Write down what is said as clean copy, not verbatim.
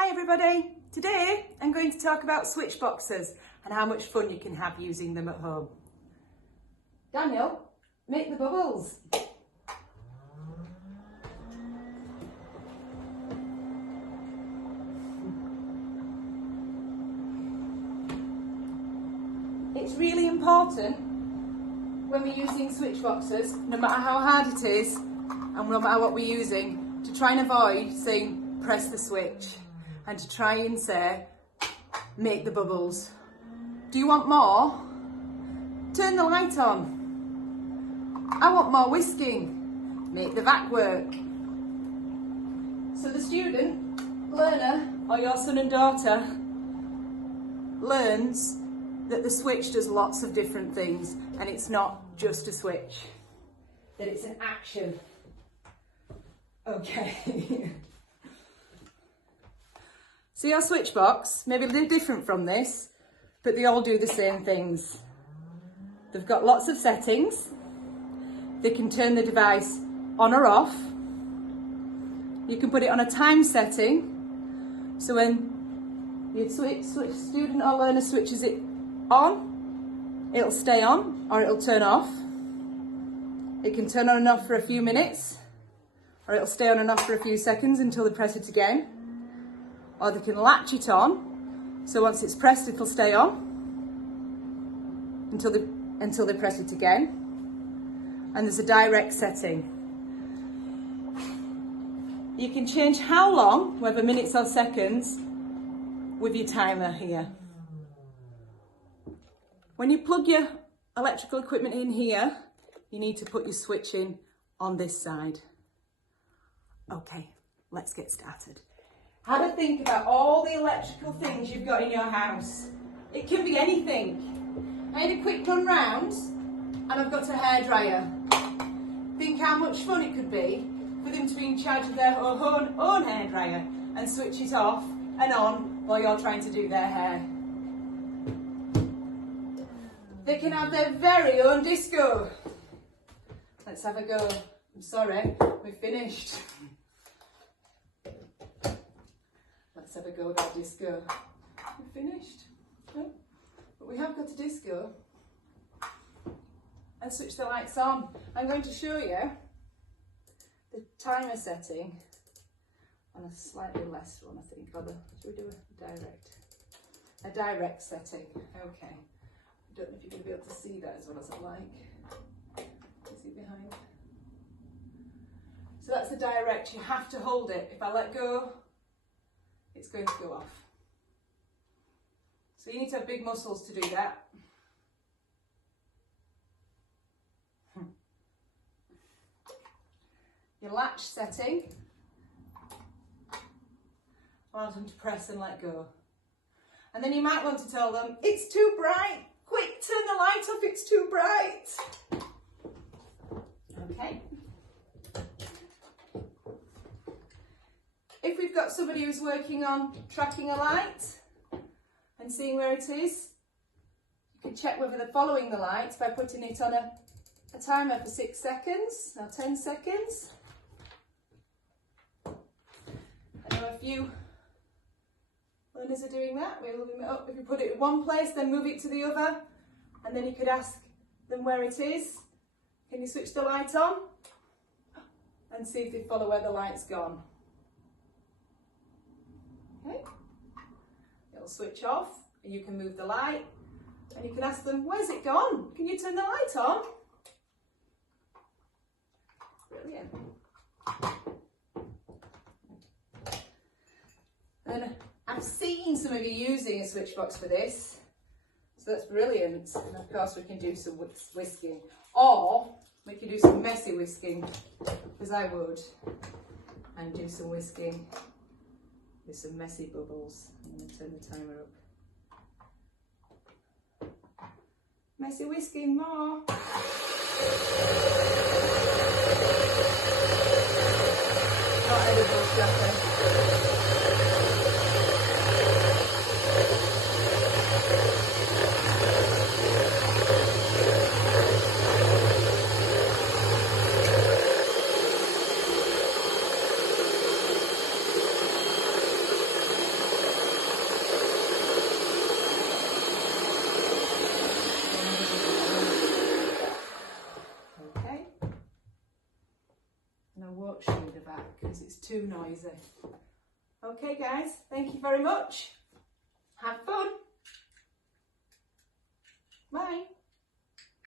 Hi everybody! Today I'm going to talk about switch boxes and how much fun you can have using them at home. Daniel, make the bubbles! It's really important when we're using switch boxes, no matter how hard it is and no matter what we're using, to try and avoid saying press the switch and to try and say make the bubbles. Do you want more? Turn the light on. I want more whisking. Make the vac work. So the student, learner, or your son and daughter learns that the switch does lots of different things and it's not just a switch, that it's an action. Okay. So your switch box, maybe a little different from this, but they all do the same things. They've got lots of settings. They can turn the device on or off. You can put it on a time setting. So when your student or learner switches it on, it'll stay on or it'll turn off. It can turn on and off for a few minutes, or it'll stay on and off for a few seconds until they press it again. Or they can latch it on, so once it's pressed it'll stay on until they press it again. And there's a direct setting. You can change how long, whether minutes or seconds, with your timer here. When you plug your electrical equipment in here, you need to put your switch in on this side. Okay, let's get started. Have a think about all the electrical things you've got in your house. It can be anything. I had a quick run round and I've got a hairdryer. Think how much fun it could be for them to be in charge of their own hairdryer and switch it off and on while you're trying to do their hair. They can have their very own disco. Let's have a go. I'm sorry, we've finished. Let's have a go with our disco. We're finished. Oh, but we have got a disco. And switch the lights on. I'm going to show you the timer setting on a slightly less one, I think. Should we do a direct setting? Okay. I don't know if you're going to be able to see that as well as I'd like. Is it behind? So that's the direct. You have to hold it. If I let go, it's going to go off. So you need to have big muscles to do that. Your latch setting, I want them to press and let go. And then you might want to tell them, it's too bright, quick, turn the light off, it's too bright. Okay. If we've got somebody who's working on tracking a light and seeing where it is, you can check whether they're following the light by putting it on a timer for 6 seconds or 10 seconds. I know a few learners are doing that. We're moving it up. If you put it in one place, then move it to the other, and then you could ask them where it is. Can you switch the light on? And see if they follow where the light's gone. Okay. It'll switch off, and you can move the light, and you can ask them, where's it gone? Can you turn the light on? Brilliant. And I've seen some of you using a switch box for this, so that's brilliant. And of course we can do some whisking, or we can do some messy whisking, as I would, and do some whisking with some messy bubbles. I'm going to turn the timer up. Messy whisking more. Not edible, Jackie. I won't show you the back because it's too noisy. Okay guys, thank you very much. Have fun. Bye.